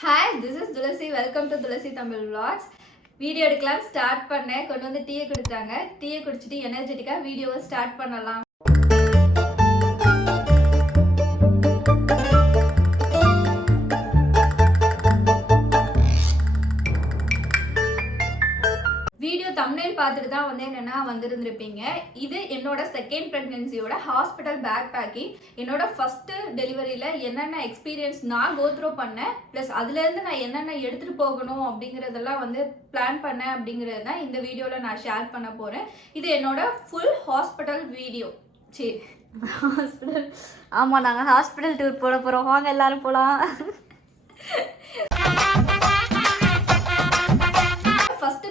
Hi, this is Tulasi. Welcome to Tulasi Tamil Vlogs. Video எடுக்கலாம் start பண்ணேன். கொண்டு வந்து டீயை குடிச்சாங்க. டீயை குடிச்சிட்டு எனர்ஜெட்டிக்காக வீடியோவை ஸ்டார்ட் பண்ணலாம். வீடியோ தம்ப்நெயில் பார்த்துட்டு தான் வந்து என்னென்னா வந்திருந்திருப்பீங்க. இது என்னோட செகண்ட் ப்ரெக்னென்சியோட ஹாஸ்பிட்டல் பேக் பேக்கிங். என்னோட ஃபஸ்ட்டு டெலிவரியில் என்னென்ன எக்ஸ்பீரியன்ஸ் நான் கோத்ரோ பண்ணேன், ப்ளஸ் அதுலேருந்து நான் என்னென்ன எடுத்துகிட்டு போகணும் அப்படிங்கிறதெல்லாம் வந்து பிளான் பண்ணேன் அப்படிங்கிறது தான் இந்த வீடியோவில் நான் ஷேர் பண்ண போகிறேன். இது என்னோட ஃபுல் ஹாஸ்பிட்டல் வீடியோ. சரி, ஹாஸ்பிட்டல் ஆமாம், நாங்கள் ஹாஸ்பிட்டல் டூர் போட போகிறோம். வாங்க எல்லோரும் போகலாம்.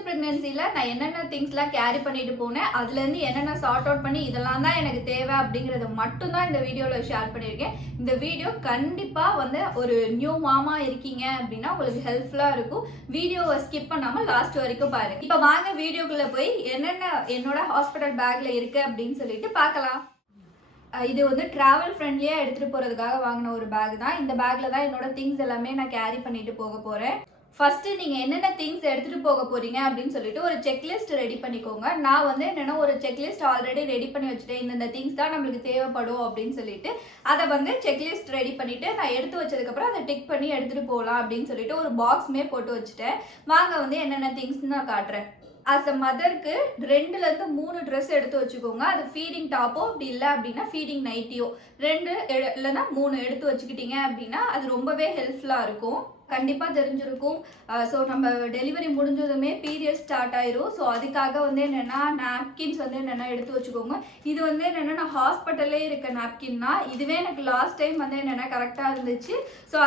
ப்ரெக்னென்சியில் நான் என்னென்ன திங்ஸ்லாம் கேரி பண்ணிட்டு போனேன், அதுலேருந்து என்னென்ன சார்ட் அவுட் பண்ணி இதெல்லாம் தான் எனக்கு தேவை அப்படிங்கிறத மட்டும்தான் இந்த வீடியோவில் ஷேர் பண்ணியிருக்கேன். இந்த வீடியோ கண்டிப்பாக வந்து ஒரு நியூ மாமா இருக்கீங்க அப்படின்னா உங்களுக்கு ஹெல்ப்ஃபுல்லாக இருக்கும். வீடியோவை ஸ்கிப் பண்ணாமல் லாஸ்ட் வரைக்கும் பாருங்க. இப்போ வாங்க வீடியோக்குள்ளே போய் என்னென்ன என்னோட ஹாஸ்பிட்டல் பேக்கில் இருக்குது அப்படின்னு சொல்லிட்டு பார்க்கலாம். இது வந்து ட்ராவல் ஃப்ரெண்ட்லியாக எடுத்துகிட்டு போகிறதுக்காக வாங்கின ஒரு பேக் தான். இந்த பேக்கில் தான் என்னோட திங்ஸ் எல்லாமே நான் கேரி பண்ணிட்டு போக போகிறேன். ஃபஸ்ட்டு நீங்கள் என்னென்ன திங்ஸ் எடுத்துகிட்டு போக போகிறீங்க அப்படின்னு சொல்லிட்டு ஒரு செக்லிஸ்ட் ரெடி பண்ணிக்கோங்க. நான் வந்து என்னென்னா ஒரு செக்லிஸ்ட் ஆல்ரெடி ரெடி பண்ணி வச்சுட்டேன். இந்த திங்ஸ் தான் நம்மளுக்கு தேவைப்படும் அப்படின்னு சொல்லிட்டு அதை வந்து செக்லிஸ்ட் ரெடி பண்ணிவிட்டு நான் எடுத்து வச்சதுக்கப்புறம் அதை டிக் பண்ணி எடுத்துகிட்டு போகலாம் அப்படின்னு சொல்லிட்டு ஒரு பாக்ஸுமே போட்டு வச்சுட்டேன். வாங்க வந்து என்னென்ன திங்ஸ்னு நான் காட்டுறேன். அஸ் அ மதருக்கு 2-3 ட்ரெஸ் எடுத்து வச்சுக்கோங்க. அது ஃபீடிங் டாப்போ அப்படி இல்லை அப்படின்னா ஃபீடிங் நைட்டியோ 2 இல்லைன்னா 3 எடுத்து வச்சுக்கிட்டீங்க அப்படின்னா அது ரொம்பவே ஹெல்ப்ஃபுல்லாக இருக்கும். கண்டிப்பாக தெரிஞ்சிருக்கும். ஸோ நம்ம டெலிவரி முடிஞ்சதுமே பீரியட் ஸ்டார்ட் ஆயிரும். ஸோ அதுக்காக வந்து என்னென்னா நாப்கின்ஸ் வந்து என்னென்னா எடுத்து வச்சுக்கோங்க. இது வந்து என்னென்னா நான் ஹாஸ்பிட்டல்லே இருக்க நாப்கின்னா, இதுவே எனக்கு லாஸ்ட் டைம் வந்து என்னென்னா கரெக்டாக இருந்துச்சு. ஸோ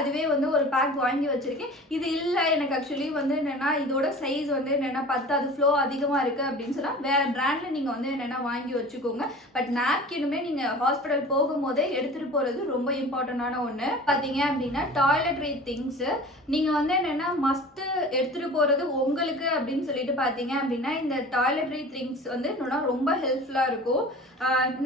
அதுவே வந்து ஒரு பேக் வாங்கி வச்சுருக்கேன். இது இல்லை எனக்கு ஆக்சுவலி வந்து என்னென்னா இதோட சைஸ் வந்து என்னென்னா 10, அது ஃப்ளோ அதிகமாக இருக்குது அப்படின்னு சொன்னால் வேறு பிராண்டில் நீங்கள் வந்து என்னென்னா வாங்கி வச்சுக்கோங்க. பட் நாப்கினுமே நீங்கள் ஹாஸ்பிட்டல் போகும்போதே எடுத்துகிட்டு போகிறது ரொம்ப இம்பார்ட்டண்டான ஒன்று. பார்த்தீங்க அப்படின்னா டாய்லெட்ரி திங்ஸு நீங்கள் வந்து என்னென்னா மஸ்ட்டு எடுத்துகிட்டு போகிறது உங்களுக்கு அப்படின்னு சொல்லிட்டு பார்த்தீங்க அப்படின்னா இந்த டாய்லெட்ரி திங்ஸ் வந்து என்னோட ரொம்ப ஹெல்ப்ஃபுல்லாக இருக்கும்.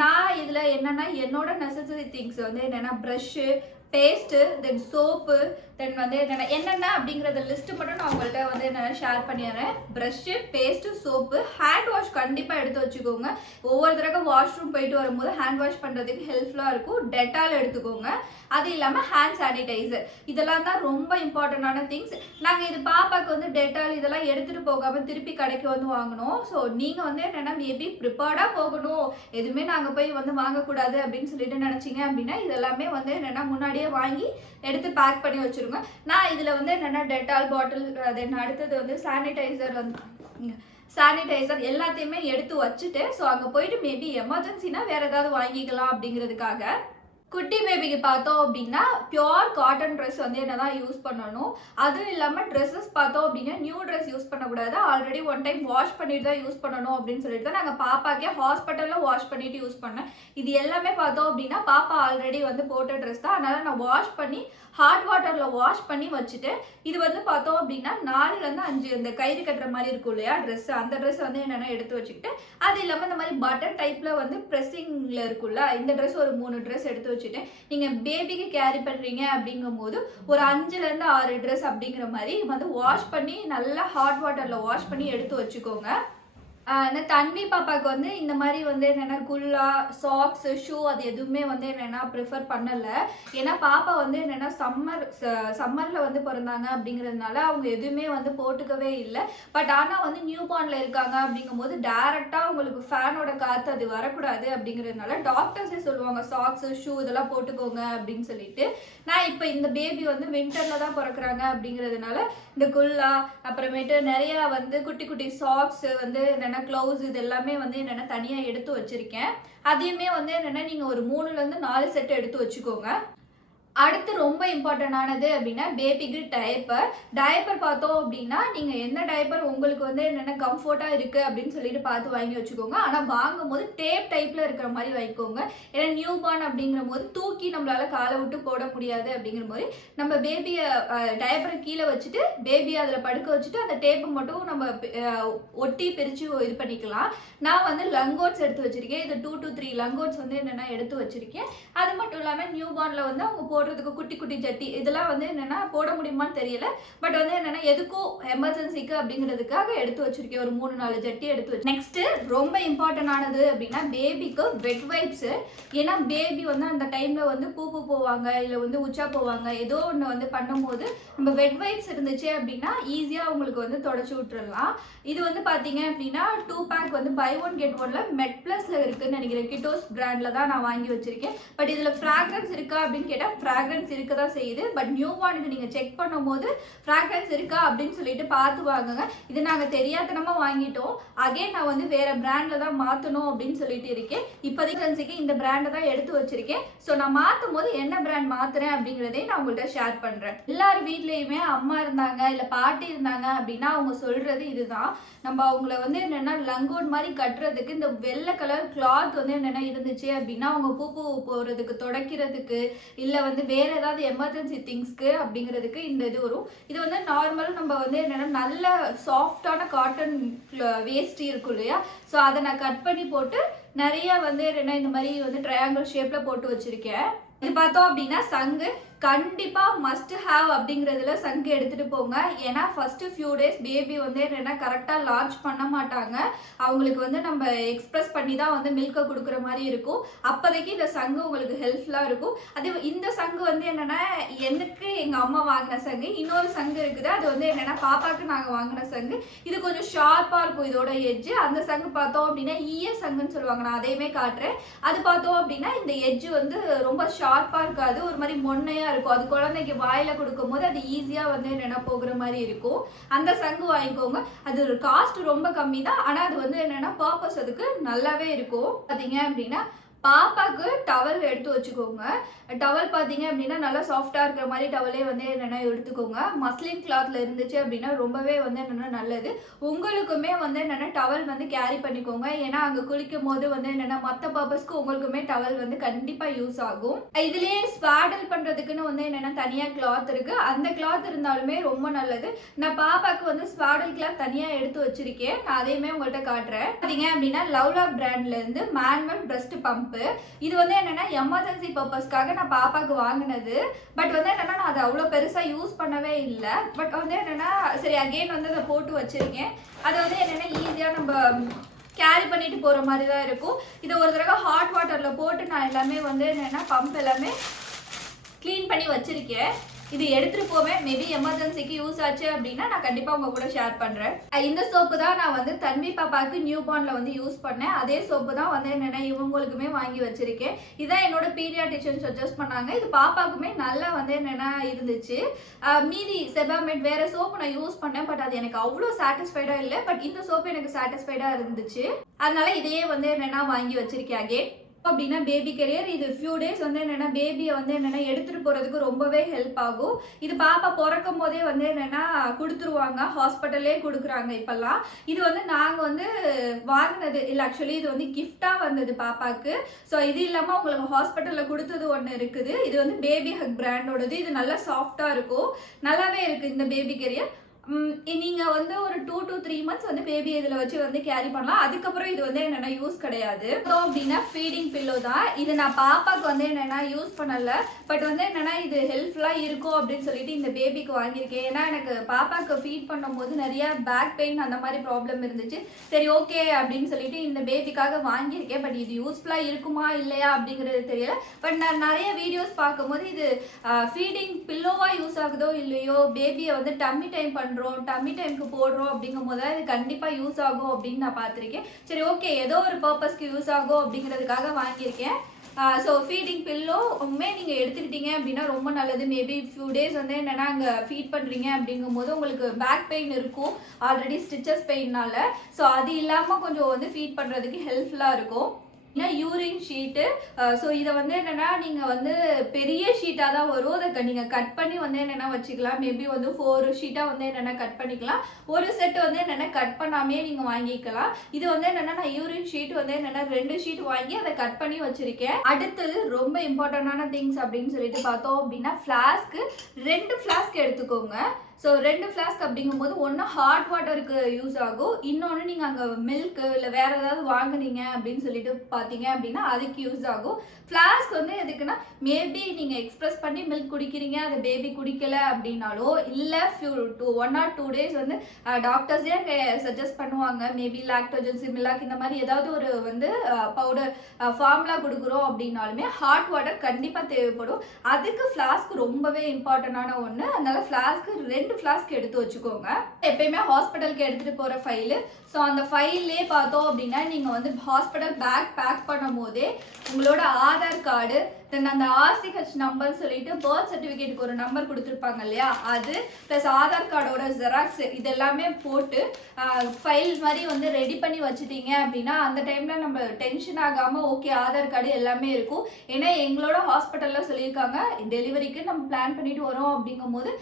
நான் இதில் என்னென்னா என்னோட நெசசரி திங்ஸ் வந்து என்னென்னா ப்ரஷ்ஷு, பேஸ்ட்டு, தென் சோப்பு, தென் வந்து என்னென்ன அப்படிங்கிறத லிஸ்ட்டு மட்டும் நான் உங்கள்கிட்ட வந்து என்னென்ன ஷேர் பண்ணிடுறேன். Brush, paste, soap, hand wash கண்டிப்பாக எடுத்து வச்சுக்கோங்க. ஒவ்வொரு தடவை வாஷ்ரூம் போயிட்டு வரும்போது ஹேண்ட் வாஷ் பண்ணுறதுக்கு ஹெல்ப்ஃபுல்லாக இருக்கும். டெட்டால் எடுத்துக்கோங்க. அது இல்லாமல் ஹேண்ட் சானிடைசர், இதெல்லாம் தான் ரொம்ப இம்பார்ட்டண்டான திங்ஸ். நாங்கள் இது பாப்பாவுக்கு வந்து டெட்டால் இதெல்லாம் எடுத்துகிட்டு போகாமல் திருப்பி கடைக்கு வந்து வாங்கினோம். ஸோ நீங்கள் வந்து என்னென்னா மேபி ப்ரிப்பேர்டாக போகணும், எதுவுமே நாங்கள் போய் வந்து வாங்கக்கூடாது அப்படின்னு சொல்லிட்டு நினச்சிங்க அப்படின்னா இதெல்லாமே வந்து என்னென்னா முன்னாடியே வாங்கி எடுத்து பேக் பண்ணி வச்சுருங்க. நான் இதில் வந்து என்னென்னா டெட்டால் பாட்டில், தென் அடுத்தது வந்து சானிடைசர் எல்லாத்தையுமே எடுத்து வச்சுட்டு ஸோ அங்கே போயிட்டு மேபி எமர்ஜென்சினா வேறு ஏதாவது வாங்கிக்கலாம் அப்படிங்கிறதுக்காக. குட்டி பேபிக்கு பார்த்தோம் அப்படின்னா பியோர் காட்டன் ட்ரெஸ் வந்து என்ன தான் யூஸ் பண்ணணும். அதுவும் இல்லாமல் ட்ரெஸ்ஸஸ் பார்த்தோம் அப்படின்னா நியூ ட்ரெஸ் யூஸ் பண்ணக்கூடாது, ஆல்ரெடி ஒன் டைம் வாஷ் பண்ணிட்டு தான் யூஸ் பண்ணணும் அப்படின்னு சொல்லிட்டு தான் நாங்கள் பாப்பாக்கே ஹாஸ்பிட்டலில் வாஷ் பண்ணிட்டு யூஸ் பண்ணேன். இது எல்லாமே பார்த்தோம் அப்படின்னா பாப்பா ஆல்ரெடி வந்து போட்ட ட்ரெஸ் தான். அதனால் நான் வாஷ் பண்ணி ஹாட் வாட்டரில் வாஷ் பண்ணி வச்சுட்டு இது வந்து பார்த்தோம் அப்படின்னா 4-5 இந்த கயிறு கட்டுற மாதிரி இருக்கும் இல்லையா ட்ரெஸ்ஸு, அந்த ட்ரெஸ் வந்து என்னென்னா எடுத்து வச்சுக்கிட்டு அது இல்லாமல் இந்த மாதிரி பட்டன் டைப்பில் வந்து ப்ரெஸ்ஸிங்கில் இருக்குல்ல இந்த ட்ரெஸ் ஒரு 3 ட்ரெஸ் எடுத்து வச்சுட்டு நீங்கள் பேபிக்கு கேரி பண்ணுறீங்க அப்படிங்கும்போது ஒரு 5-6 ட்ரெஸ் அப்படிங்கிற மாதிரி வந்து வாஷ் பண்ணி நல்லா ஹாட் வாட்டரில் வாஷ் பண்ணி எடுத்து வச்சுக்கோங்க. தன்வி பாப்பாவுக்கு வந்து இந்த மாதிரி வந்து என்னென்னா குல்லா, சாக்ஸு, ஷூ அது எதுவுமே வந்து என்னென்னா ப்ரிஃபர் பண்ணலை. ஏன்னா பாப்பா வந்து என்னென்னா சம்மரில் வந்து பிறந்தாங்க அப்படிங்கிறதுனால அவங்க எதுவுமே வந்து போட்டுக்கவே இல்லை. பட் ஆனால் வந்து நியூ பார்னில் இருக்காங்க அப்படிங்கும்போது டேரெக்டாக உங்களுக்கு ஃபேனோட காற்று அது வரக்கூடாது அப்படிங்கிறதுனால டாக்டர்ஸே சொல்லுவாங்க சாக்ஸு, ஷூ இதெல்லாம் போட்டுக்கோங்க அப்படின்னு சொல்லிட்டு. நான் இப்போ இந்த பேபி வந்து வின்டரில் தான் பிறக்கிறாங்க அப்படிங்கிறதுனால இந்த குல்லா அப்புறமேட்டு நிறையா வந்து குட்டி குட்டி சாக்ஸு வந்து என்னென்னா க்ளவுஸ் இது எல்லாமே வந்து என்னென்னா தனியாக எடுத்து வச்சுருக்கேன். அதையுமே வந்து என்னென்னா நீங்கள் ஒரு 3-4 செட் எடுத்து வச்சுக்கோங்க. அடுத்து ரொம்ப இம்பார்ட்டண்டானது அப்படின்னா பேபிக்கு டயப்பர் பார்த்தோம் அப்படின்னா நீங்கள் எந்த டயப்பர் உங்களுக்கு வந்து என்னென்ன கம்ஃபர்ட்டாக இருக்குது அப்படின்னு சொல்லிட்டு பார்த்து வாங்கி வச்சுக்கோங்க. ஆனால் வாங்கும் போது டேப் டைப்பில் இருக்கிற மாதிரி வாங்கிக்கோங்க. ஏன்னா நியூ பார்ன் அப்படிங்கிற போது தூக்கி நம்மளால் காலை விட்டு போட முடியாது அப்படிங்கிற மாதிரி நம்ம பேபியை டயப்பரை கீழே வச்சுட்டு பேபியை அதில் படுக்க வச்சுட்டு அந்த டேப்பை மட்டும் நம்ம ஒட்டி பிரித்து இது பண்ணிக்கலாம். நான் வந்து லங்கோட்ஸ் எடுத்து வச்சுருக்கேன். இது 2 to 3 லங்கோட்ஸ் வந்து என்னென்னா எடுத்து வச்சுருக்கேன். அது மட்டும் இல்லாமல் நியூ பார்னில் வந்து அவங்க போடுற போடுறதுக்கு குட்டி குட்டி ஜட்டி இதெல்லாம் வந்து என்னன்னா போட முடியுமான்னு தெரியல. பட் வந்து என்னன்னா எதுக்கும் எமர்ஜென்சிக்கு அப்படிங்கிறதுக்காக எடுத்து வச்சிருக்கேன். ஒரு 3-4 ஜட்டி எடுத்து வச்சு. நெக்ஸ்ட் ரொம்ப இம்பார்ட்டன்ட் ஆனது அப்படின்னா பேபிக்கு வெட் வைப்ஸ். ஏன்னா பேபி வந்து அந்த டைம்ல வந்து பூ போவாங்க, இல்லை வந்து உச்சா போவாங்க, ஏதோ ஒன்று வந்து பண்ணும்போது நம்ம வெட் வைப்ஸ் இருந்துச்சு அப்படின்னா ஈஸியாக உங்களுக்கு வந்து தொடச்சி விட்டுறலாம். இது வந்து பார்த்தீங்க அப்படின்னா 2 பேக் வந்து பை 1 get 1ல மெட் பிளஸ்ல இருக்குன்னு நினைக்கிறேன். கிட்டோஸ் பிராண்ட்ல தான் நான் வாங்கி வச்சிருக்கேன். பட் இதில் ஃப்ராக்ரன்ஸ் இருக்கா அப்படின்னு கேட்டால் ஃப்ராக்ரன்ஸ் இருக்க தான் செய்யுது. பட் நியூ பார்னுக்கு நீங்கள் செக் பண்ணும்போது ஃப்ராக்ரன்ஸ் இருக்கா அப்படின்னு சொல்லிட்டு பார்த்து வாங்குங்க. இது நாங்கள் தெரியாதனமாக வாங்கிட்டோம். அகைன் நான் வந்து வேற பிராண்ட்ல தான் மாற்றணும் அப்படின்னு சொல்லிட்டு இருக்கேன். இப்போதைக்கு இந்த பிராண்டை தான் எடுத்து வச்சிருக்கேன். ஸோ நான் மாற்றும் போது என்ன பிராண்ட் மாத்துறேன் அப்படிங்கிறதே நான் உங்கள்கிட்ட ஷேர் பண்ணுறேன். எல்லார் வீட்லேயுமே அம்மா இருந்தாங்க இல்லை பாட்டி இருந்தாங்க அப்படின்னா அவங்க சொல்றது இதுதான். நம்ம அவங்கள வந்து என்னென்னா லங்கோட் மாதிரி கட்டுறதுக்கு இந்த வெள்ளை கலர் கிளாத் வந்து என்னென்னா இருந்துச்சு அப்படின்னா அவங்க பூ போகிறதுக்கு துடைக்கிறதுக்கு இல்லை வந்து வேறு ஏதாவது எமர்ஜென்சி திங்ஸ்க்கு அப்படிங்கிறதுக்கு இந்த இது வரும். இது வந்து நார்மல் நம்ம வந்து என்னென்னா நல்ல சாஃப்டான காட்டன் வேஸ்ட் இருக்கும் இல்லையா, ஸோ அதை நான் கட் பண்ணி போட்டு நிறைய வந்து என்னென்னா இந்த மாதிரி வந்து ட்ரையாங்கிள் ஷேப்பில் போட்டு வச்சுருக்கேன். இது பார்த்தோம் அப்படின்னா சங்கு கண்டிப்பாக மஸ்ட் ஹேவ் அப்படிங்கிறதுல சங்கு எடுத்துகிட்டு போங்க. ஏன்னா ஃபஸ்ட்டு ஃபியூ டேஸ் பேபி வந்து என்னென்னா கரெக்டாக லான்ச் பண்ண மாட்டாங்க. அவங்களுக்கு வந்து நம்ம எக்ஸ்ப்ரெஸ் பண்ணி தான் வந்து மில்கை கொடுக்குற மாதிரி இருக்கும். அப்போதைக்கு இந்த சங்கு உங்களுக்கு ஹெல்ப்ஃபுல்லாக இருக்கும். அதே இந்த சங்கு வந்து என்னென்னா எனக்கு எங்கள் அம்மா வாங்கின சங்கு, இன்னொரு சங்கு இருக்குது அது வந்து என்னென்னா பாப்பாவுக்கு நாங்கள் வாங்கின சங்கு. இது கொஞ்சம் ஷார்ப்பாக இருக்கும் இதோட எட்ஜு. அந்த சங்கு பார்த்தோம் அப்படின்னா ஈய சங்குன்னு சொல்லுவாங்க. நான் அதையுமே காட்டுறேன். அது பார்த்தோம் அப்படின்னா இந்த எட்ஜு வந்து ரொம்ப ஷார்ப்பாக இருக்காது, ஒரு மாதிரி மொன்னையாக இருக்கும். அது குழந்தைக்கு வாயில கொடுக்கும் போது அது ஈஸியா வந்து என்னன்னா போகிற மாதிரி இருக்கும். அந்த சங்கு வாங்கிக்கோங்க. அது ஒரு காஸ்ட் ரொம்ப கம்மி தான், ஆனா அது வந்து என்னன்னா பர்பஸ் அதுக்கு நல்லாவே இருக்கும். பாத்தீங்க அப்படின்னா பாப்பாக்கு டவல் எடுத்து வச்சுக்கோங்க. டவல் பார்த்தீங்க அப்படின்னா நல்லா சாஃப்டாக இருக்கிற மாதிரி டவலே வந்து என்னென்னா எடுத்துக்கோங்க. மஸ்லின் கிளாத்தில் இருந்துச்சு அப்படின்னா ரொம்பவே வந்து என்னென்னா நல்லது. உங்களுக்குமே வந்து என்னென்னா டவல் வந்து கேரி பண்ணிக்கோங்க. ஏன்னா அங்கே குளிக்கும் போது வந்து என்னென்னா மற்ற பர்பஸ்க்கு உங்களுக்குமே டவல் வந்து கண்டிப்பாக யூஸ் ஆகும். இதுலேயே ஸ்வாடல் பண்ணுறதுக்குன்னு வந்து என்னென்னா தனியாக கிளாத் இருக்குது. அந்த கிளாத் இருந்தாலுமே ரொம்ப நல்லது. நான் பாப்பாக்கு வந்து ஸ்வாடல் கிளாத் தனியாக எடுத்து வச்சிருக்கேன். நான் அதையுமே உங்கள்கிட்ட காட்டுறேன். பார்த்தீங்க அப்படின்னா லவ்லா பிராண்ட்லேருந்து மேனுவல் பிரஸ்ட் பம்ப். இது வந்து என்னன்னா எமர்ஜென்சி பர்பஸ்க்காக நான் பாப்பாக்கு வாங்கினது. பட் வந்து என்னன்னா நான் அதை அவ்வளோ பெருசாக யூஸ் பண்ணவே இல்லை. பட் வந்து என்னன்னா சரி அகெயின் வந்து அதை போட்டு வச்சிருக்கேன். அது வந்து என்னன்னா ஈஸியாக நம்ம கேரி பண்ணிட்டு போகிற மாதிரி தான் இருக்கும். இதை ஒரு தடவை ஹாட் வாட்டரில் போட்டு நான் எல்லாமே வந்து என்னென்னா பம்ப் எல்லாமே க்ளீன் பண்ணி வச்சிருக்கேன். இது எடுத்துகிட்டு போவேன். மேபி எமர்ஜென்சிக்கு யூஸ் ஆச்சு அப்படின்னா நான் கண்டிப்பாக உங்கள் கூட ஷேர் பண்ணுறேன். இந்த சோப்பு தான் நான் வந்து தன்வி பாப்பாவுக்கு நியூ பார்னில் வந்து யூஸ் பண்ணேன். அதே சோப்பு தான் வந்து என்னென்னா இவங்களுக்குமே வாங்கி வச்சுருக்கேன். இதான் என்னோட பீடியாட்ரிஷியன் சஜஸ்ட் பண்ணாங்க. இது பாப்பாவுக்குமே நல்லா வந்து என்னென்னா இருந்துச்சு. மீதி செபாமெட் வேறு சோப்பு நான் யூஸ் பண்ணேன். பட் அது எனக்கு அவ்வளோ சாட்டிஸ்ஃபைடாக இல்லை. பட் இந்த சோப்பு எனக்கு சாட்டிஸ்ஃபைடாக இருந்துச்சு. அதனால இதையே வந்து என்னென்னா வாங்கி வச்சுருக்கேன் அகேன். அப்படின்னா பேபி கெரியர் இது ஃபியூ டேஸ் வந்து என்னென்னா பேபியை வந்து என்னென்னா எடுத்துகிட்டு போகிறதுக்கு ரொம்பவே ஹெல்ப் ஆகும். இது பாப்பா பிறக்கும் போதே வந்து என்னென்னா கொடுத்துருவாங்க, ஹாஸ்பிட்டல்லே கொடுக்குறாங்க இப்போல்லாம். இது வந்து நாங்கள் வந்து வாங்கினது இல்லை, ஆக்சுவலி இது வந்து கிஃப்டாக வந்தது பாப்பாவுக்கு. ஸோ இது இல்லாமல் உங்களுக்கு ஹாஸ்பிட்டலில் கொடுத்தது ஒன்று இருக்குது. இது வந்து பேபி ஹக் பிராண்டோடது. இது நல்லா சாஃப்டாக இருக்கும், நல்லாவே இருக்குது இந்த பேபி கெரியர். நீங்கள் வந்து ஒரு 2 to 3 months வந்து பேபி இதில் வச்சு வந்து கேரி பண்ணலாம். அதுக்கப்புறம் இது வந்து என்னென்னா யூஸ் கிடையாது. ஸோ அப்படின்னா ஃபீடிங் பில்லோ தான் இது. நான் பாப்பாவுக்கு வந்து என்னென்னா யூஸ் பண்ணலை. பட் வந்து என்னென்னா இது ஹெல்ப்ஃபுல்லாக இருக்கும் அப்படின்னு சொல்லிட்டு இந்த பேபிக்கு வாங்கியிருக்கேன். ஏன்னா எனக்கு பாப்பாவுக்கு ஃபீட் பண்ணும்போது நிறையா பேக் பெயின் அந்த மாதிரி ப்ராப்ளம் இருந்துச்சு. சரி ஓகே அப்படின்னு சொல்லிட்டு இந்த பேபிக்காக வாங்கியிருக்கேன். பட் இது யூஸ்ஃபுல்லாக இருக்குமா இல்லையா அப்படிங்கிறது தெரியல. பட் நான் நிறைய வீடியோஸ் பார்க்கும்போது இது ஃபீடிங் பில்லோவாக யூஸ் ஆகுதோ இல்லையோ, பேபியை வந்து டம்மி டைம் பண்ணுறோம், டம்மி டைமுக்கு போடுறோம் அப்படிங்கும் போது இது கண்டிப்பாக யூஸ் ஆகும் அப்படின்னு நான் பார்த்துருக்கேன். சரி ஓகே ஏதோ ஒரு பர்பஸ்க்கு யூஸ் ஆகும் அப்படிங்கிறதுக்காக வாங்கியிருக்கேன். ஸோ ஃபீடிங் பில்லோவுமே நீங்கள் எடுத்துக்கிட்டீங்க அப்படின்னா ரொம்ப நல்லது. மேபி ஃபியூ டேஸ் வந்து என்னென்னா அங்கே ஃபீட் பண்ணுறீங்க அப்படிங்கும் போது உங்களுக்கு பேக் பெயின் இருக்கும் ஆல்ரெடி ஸ்டிச்சஸ் பெயின்னால. ஸோ அது இல்லாமல் கொஞ்சம் வந்து ஃபீட் பண்ணுறதுக்கு ஹெல்ப்ஃபுல்லாக இருக்கும். Urine sheet. ஸோ இதை வந்து என்னென்னா நீங்கள் வந்து பெரிய ஷீட்டாக தான் வரும். அதை நீங்கள் கட் பண்ணி வந்து என்னென்னா வச்சுக்கலாம். மேபி வந்து 4 ஷீட்டாக வந்து என்னென்னா கட் பண்ணிக்கலாம். ஒரு செட் வந்து என்னென்னா கட் பண்ணாமே நீங்கள் வாங்கிக்கலாம். இது வந்து என்னென்னா நான் யூரின் ஷீட் வந்து என்னென்னா 2 ஷீட் வாங்கி அதை கட் பண்ணி வச்சுருக்கேன். அடுத்தது ரொம்ப இம்பார்ட்டண்டான திங்ஸ் அப்படின்னு சொல்லிட்டு பார்த்தோம் அப்படின்னா ஃப்ளாஸ்க்கு 2 ஃப்ளாஸ்க் எடுத்துக்கோங்க. ஸோ 2 ஃப்ளாஸ்க் அப்படிங்கும்போது ஒன்று ஹாட் வாட்டருக்கு யூஸ் ஆகும், இன்னொன்று நீங்கள் அங்கே மில்க்கு இல்லை வேறு ஏதாவது வாங்குனீங்க அப்படின்னு சொல்லிட்டு பார்த்தீங்க அப்படின்னா அதுக்கு யூஸ் ஆகும். ஃப்ளாஸ்க் வந்து எதுக்குன்னா மேபி நீங்கள் எக்ஸ்பிரஸ் பண்ணி மில்க் குடிக்கிறீங்க, அது பேபி குடிக்கலை அப்படின்னாலோ இல்லை 1 or 2 days வந்து டாக்டர்ஸே அங்கே சஜஸ்ட் பண்ணுவாங்க மேபி லாக்டோஜன் சிமிலாக் இந்த மாதிரி ஏதாவது ஒரு வந்து பவுடர் ஃபார்முலா கொடுக்குறோம் அப்படின்னாலுமே ஹாட் வாட்டர் கண்டிப்பாக தேவைப்படும். அதுக்கு ஃப்ளாஸ்க் ரொம்பவே இம்பார்ட்டண்டான ஒன்று. அதனால ஃப்ளாஸ்க்கு 2 ஃப்ளாஸ்க் எடுத்து வச்சுக்கோங்க. எப்பயுமே ஹாஸ்பிட்டலுக்கு எடுத்துகிட்டு போகிற ஃபைலு. ஸோ அந்த ஃபைல்லே பார்த்தோம் அப்படின்னா நீங்கள் வந்து ஹாஸ்பிட்டல் பேக் பண்ணும் போதே உங்களோட ஆதார் கார்டு, தென் அந்த RCH நம்பர் சொல்லிட்டு பர்த் சர்டிஃபிகேட்டுக்கு ஒரு நம்பர் கொடுத்துருப்பாங்க இல்லையா, அது ப்ளஸ் ஆதார் கார்டோட ஜெராக்ஸ் இதெல்லாமே போட்டு ஃபைல் மாதிரி வந்து ரெடி பண்ணி வச்சுட்டீங்க அப்படின்னா அந்த டைமில் நம்ம டென்ஷன் ஆகாமல் ஓகே ஆதார் கார்டு எல்லாமே இருக்கும். ஏன்னா எங்களோட ஹாஸ்பிட்டலில் சொல்லியிருக்காங்க டெலிவரிக்கு நம்ம பிளான் பண்ணிட்டு வரோம் அப்படிங்கும் போது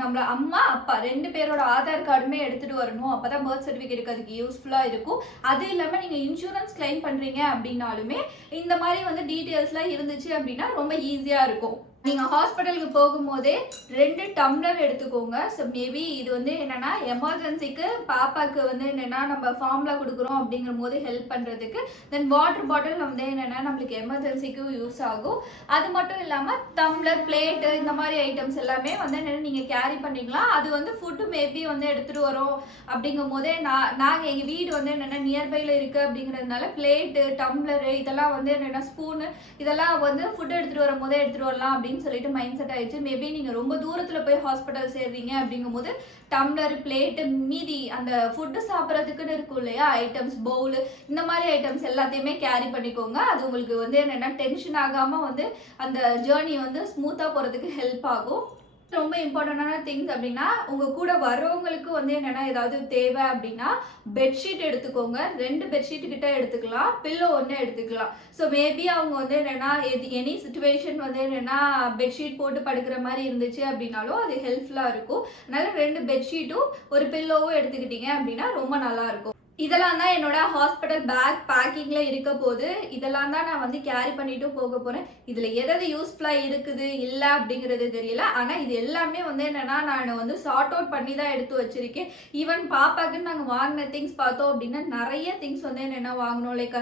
நம்மள அம்மா அப்பா 2 பேரோட ஆதார் கார்டுமே எடுத்துகிட்டு வரணும், அப்போ தான் பர்த் சர்டிஃபிகேட்டுக்கு அதுக்கு யூஸ்ஃபுல்லாக இருக்கும். அது இல்லாமல் நீங்கள் இன்சூரன்ஸ் கிளைம் பண்ணுறீங்க அப்படின்னாலுமே இந்த மாதிரி வந்து டீட்டெயில்ஸ்லாம் இருந்துச்சு அப்படின்னா ரொம்ப ஈஸியாக இருக்கும். நீங்கள் ஹாஸ்பிட்டலுக்கு போகும்போதே 2 டம்ளர் எடுத்துக்கோங்க. ஸோ மேபி இது வந்து என்னென்னா எமர்ஜென்சிக்கு பாப்பாவுக்கு வந்து என்னென்னா நம்ம ஃபார்முலா கொடுக்குறோம் அப்படிங்கிற போது ஹெல்ப் பண்ணுறதுக்கு. தென் வாட்டர் பாட்டில் வந்து என்னென்னா நம்மளுக்கு எமர்ஜென்சிக்கும் யூஸ் ஆகும். அது மட்டும் இல்லாமல் டம்ளர், பிளேட்டு இந்த மாதிரி ஐட்டம்ஸ் எல்லாமே வந்து என்னென்னா நீங்கள் கேரி பண்ணிக்கலாம். அது வந்து ஃபுட்டு மேபி வந்து எடுத்துகிட்டு வரோம் அப்படிங்கும் போதே நாங்கள் எங்கள் வீடு வந்து என்னென்னா நியர்பையில் இருக்குது அப்படிங்கிறதுனால பிளேட்டு, டம்ளரு இதெல்லாம் வந்து என்னென்னா ஸ்பூனு இதெல்லாம் வந்து ஃபுட்டு எடுத்துகிட்டு வரும் போதே எடுத்துகிட்டு வரலாம் அப்படின்னு சொல்லிட்டு மைண்ட் செட் ஆயிடுச்சு. மேபி நீங்கள் ரொம்ப தூரத்தில் போய் ஹாஸ்பிட்டல் சேர்றீங்க அப்படிங்கும் போது டம்ளர், பிளேட்டு, மீதி அந்த ஃபுட்டு சாப்பிட்றதுக்குன்னு இருக்கும் இல்லையா ஐட்டம்ஸ், பவுலு இந்த மாதிரி ஐட்டம்ஸ் எல்லாத்தையுமே கேரி பண்ணிக்கோங்க. அது உங்களுக்கு வந்து என்னென்னா டென்ஷன் ஆகாமல் வந்து அந்த ஜேர்னி வந்து ஸ்மூத்தாக போகிறதுக்கு ஹெல்ப் ஆகும். ரொம்ப இம்பார்ட்டண்டான திங்ஸ் அப்படின்னா உங்கள் கூட வர்றவங்களுக்கு வந்து என்னென்னா ஏதாவது தேவை அப்படின்னா பெட்ஷீட் எடுத்துக்கோங்க. 2 பெட்ஷீட் கிட்ட எடுத்துக்கலாம், பில்லோ 1 எடுத்துக்கலாம். ஸோ மேபி அவங்க வந்து என்னென்னா எனி சுச்சுவேஷன் வந்து என்னென்னா பெட்ஷீட் போட்டு படுக்கிற மாதிரி இருந்துச்சு அப்படின்னாலும் அது ஹெல்ப்ஃபுல்லாக இருக்கும். அதனால 2 பெட்ஷீட்டும் ஒரு பில்லோவும் எடுத்துக்கிட்டீங்க அப்படின்னா ரொம்ப நல்லாயிருக்கும். இதெல்லாம் தான் என்னோட ஹாஸ்பிட்டல் பேக் பேக்கிங்கில் இருக்க போது. இதெல்லாம் தான் நான் வந்து கேரி பண்ணிட்டு போக போகிறேன். இதில் எதாவது யூஸ்ஃபுல்லாக இருக்குது இல்லை அப்படிங்கிறது தெரியல. ஆனால் இது எல்லாமே வந்து என்னென்னா நான் வந்து சார்ட் அவுட் பண்ணி தான் எடுத்து வச்சுருக்கேன். ஈவன் பாப்பாக்குன்னு நாங்கள் வாங்கின திங்ஸ் பார்த்தோம் அப்படின்னா நிறைய திங்ஸ் வந்து என்னென்னா வாங்கணும். லைக்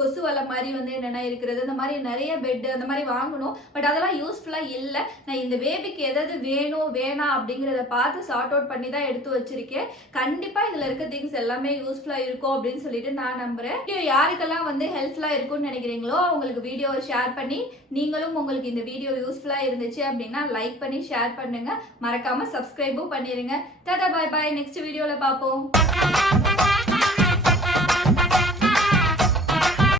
கொசு வலை மாதிரி வந்து என்னென்னா இருக்கிறது, இந்த மாதிரி நிறைய பெட்டு அந்த மாதிரி வாங்கணும். பட் அதெல்லாம் யூஸ்ஃபுல்லாக இல்லை. நான் இந்த பேபிக்கு எதாவது வேணும் வேணாம் அப்படிங்கிறத பார்த்து சார்ட் அவுட் பண்ணி தான் எடுத்து வச்சுருக்கேன். கண்டிப்பாக இதில் இருக்க திங்ஸ் எல்லாமே யூஸ்ஃபுல்லா இருக்கும் அப்படின்னு சொல்லிட்டு நான் நம்புறேன். யாருக்கெல்லாம் வந்து ஹெல்ப்ஃபுல்லா இருக்கும்னு நினைக்கிறீங்களோ அவங்களுக்கு வீடியோவை ஷேர் பண்ணி நீங்களும் உங்களுக்கு இந்த வீடியோ யூஸ்ஃபுல்லா இருந்துச்சு அப்படின்னா லைக் பண்ணி ஷேர் பண்ணுங்க. மறக்காம சப்ஸ்கிரைபும் பண்ணிருங்க. Tata, by by. நெக்ஸ்ட் வீடியோல பார்ப்போம்.